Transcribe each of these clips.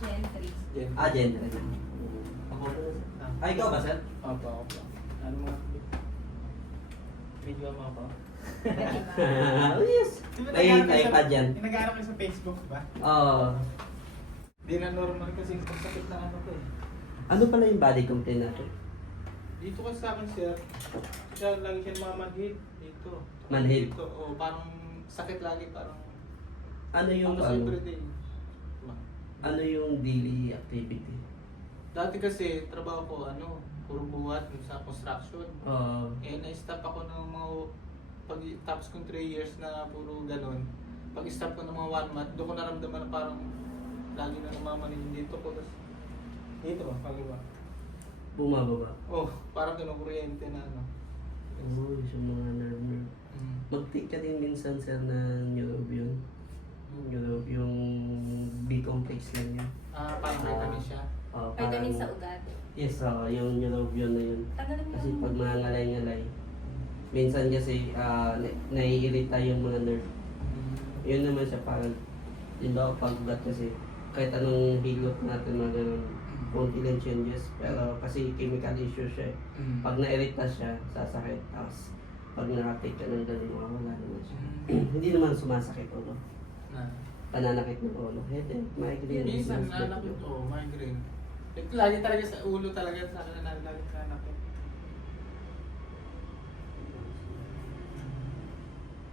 Gen 3. Gen. Gen 3. Ako ba na, sir? Ikaw ba, sir? Opo. Ano mga video mo ako? Yes. May iPad yan. Nag-aaral kayo sa Facebook ba? Oo. Di na normal kasi pagsakit na ano ko eh. Ano pala yung body complaint natin? Dito kasi sa akin sir, siya lagi siya mamanhid dito. Manhid? Dito, parang sakit lagi, parang Ano yung almost ano? everyday. Ano yung daily activity? Dati kasi trabaho ko puro buhat sa construction. Na-stop ako ng mga tapos kong 3 years na puro ganun. Pag-stop ko ng mga 1 month, doon ko naramdaman na parang lagi na namamanin dito ko. Tapos dito ba, kaliwa. Bumababa. Parang ganun kuryente na Oo, yung mga nerve. Mag-take ka din minsan, sir, na neurobion. Yung B-complex lang yan. Parang vitamin siya. Vitamin sa ugat. Yes, yung neurobion na yun. Tagalin mo Kasi yung- pag mangalay-ngalay, minsan kasi naiirita yung mga nerve. Yun naman siya parang, yun ba, pag-ugat kasi, kahit anong hilot natin mga ganun, konti lang changes. Pero kasi chemical issue siya. Pag nairita siya, sasakit. Tapos pag nakatake ka ng ganun, wala naman siya. Hindi naman sumasakit ulo. Pananakit ng ulo. Headache, migraine. Minsan sinus, nanakit, migraine. Lagi talaga sa ulo talaga sa akin na lagi nanakit.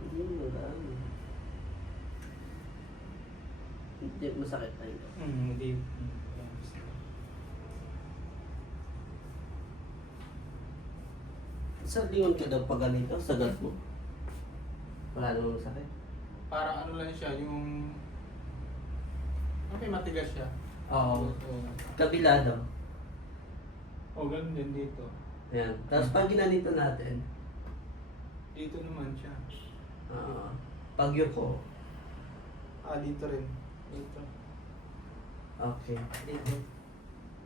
Hindi mo lang. Hindi masakit tayo. Hindi. Sa lingon ka daw pag ganito, sa gut mo. Wala namang masakit. Parang ano lang siya, yung matigas siya. Oo. Kabila daw. Ganun din dito. Ayan. Tapos pag ginanito natin, Dito naman siya. pag yuko, Dito rin. Dito. okay. Dito.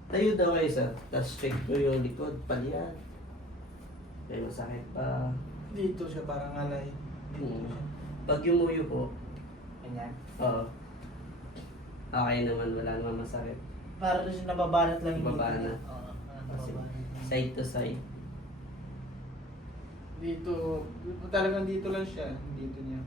Tayo daw kayo sir. Tapos check mo yung likod, palyan. May masakit pa. Dito siya parang alay. Dito siya. Pag yumuyo ko, Ganyan. okay naman, wala naman masakit. Para rin siya nababanat lang Nababanat. Kasi side to side. Dito, talagang dito lang siya. Dito niya.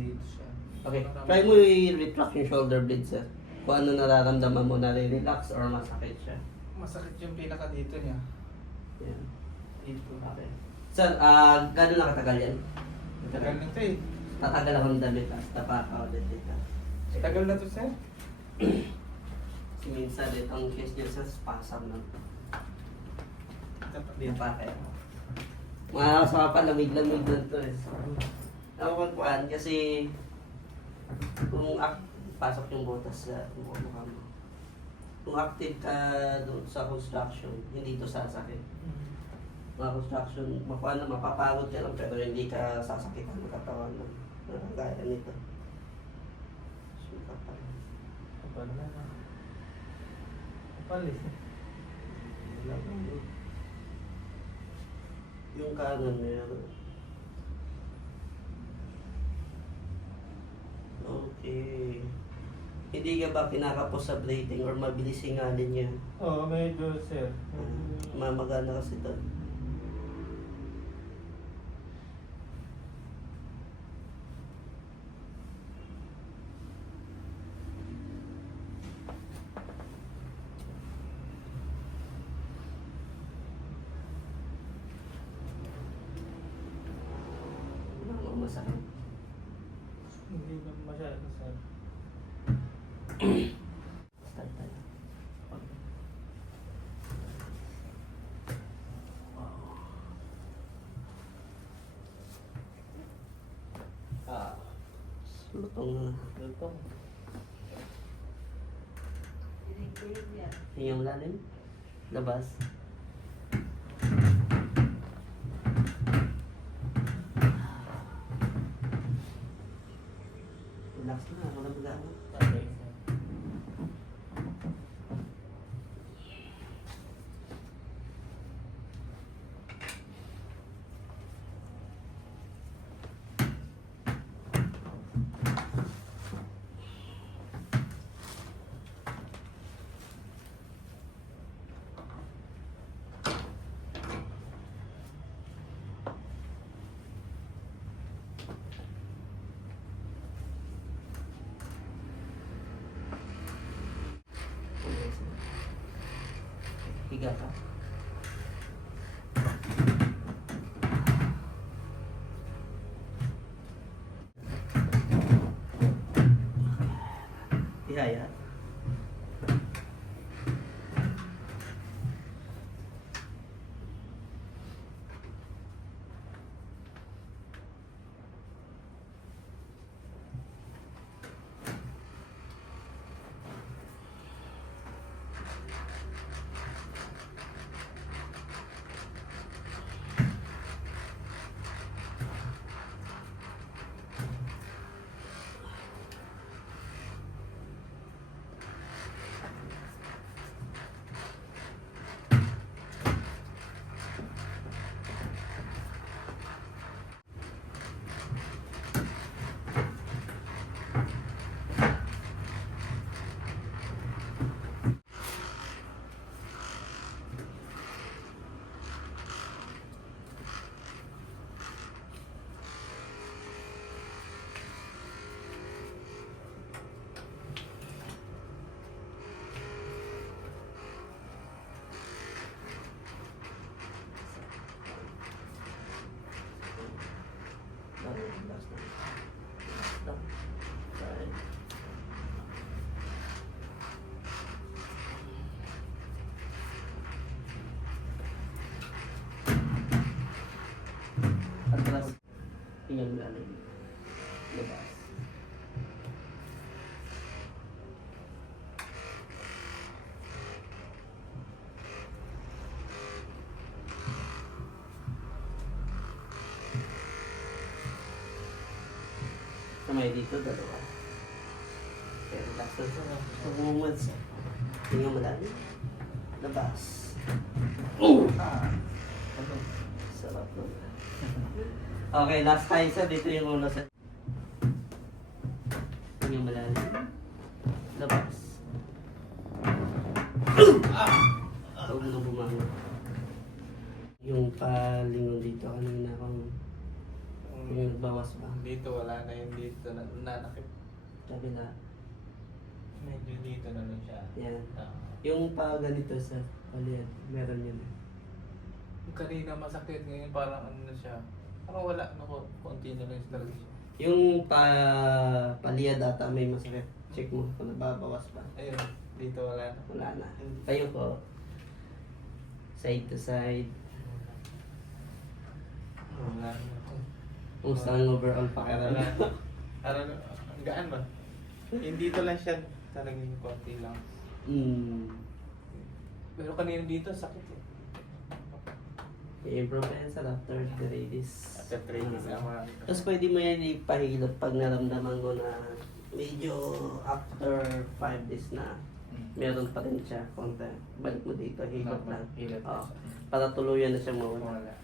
Dito siya. Okay, try mo i-retract yung shoulder blade sir. Kung ano nararamdaman mo, nare-relax or masakit siya. Masakit yung pinaka dito niya. Yan. Dito. Okay. Sir, gano'n na katagal yan? Tagal na ito eh. Tatagal akong damit, tapos tapa ka ulit dito. Tagal na to sir. Kasi minsan, itong case niya sa spasm lang. Dapat Dito pa kayo. Mga sa palamig-lamig lang to eh. Ako kuhan kasi kung pasok yung butas sa mukha mo. Kung active ka doon sa construction, hindi to sasakit. Mga construction, mapapagod ka lang pero hindi ka sasakitan ng katawan mo. Gaya nito. Suka pa rin. Kapal na. Kapal eh. Wala pa mo. Yung kanan meron. Okay. Hindi ka ba kinakapos sa breathing or mabilis hingalin niya? Medyo sir. Mamagana kasi doon. Wala masakit. Hindi ba masyado sir. Start tayo. Lutong na. Lutong. Yung lalim. Labas. Relax na. Wala magano. Okay. Higa ka. Ihaya. Atras. Tingnan mo lalim. Labas. Kamay dito, dalawa. Okay, relax na ito. Pag-movements. Tingnan mo lalim. Labas. Ano? Sarap naman. Okay, last time sa dito yung ulo sa... Tingnan mo lalim. Labas. Huwag mo na bumangon. Yung palingon dito, kanina kung yung nagbawas pa. Dito wala na yun, dito nanakip. Sabi na, Medyo dito na lang siya. yan. Ah. Yung pa ganito sa palihan, meron yun. Yung kanina masakit, ngayon parang ano na siya. Parang wala, no, konti na lang talaga siya. Yung palihan data may masakit. Check mo kung nababawas pa. Ayun, dito wala na. Wala na. Tayo po. Side to side. Wala na. Kumusta ang overall Wala pakiramdam? na. Parang, ang gaan ba? Yung dito lang siya, talagang konti lang. Pero kanina dito, sakit eh. I-improve na yan sa after 3 days. After 3 days naman. Tapos pwede mo yan ipahilot pag naramdaman mo na medyo after 5 days na meron pa rin siya konti. Balik mo dito, hilot lang. Hilot Oo. na siya. Para tuluyan na siya mawala. Wala.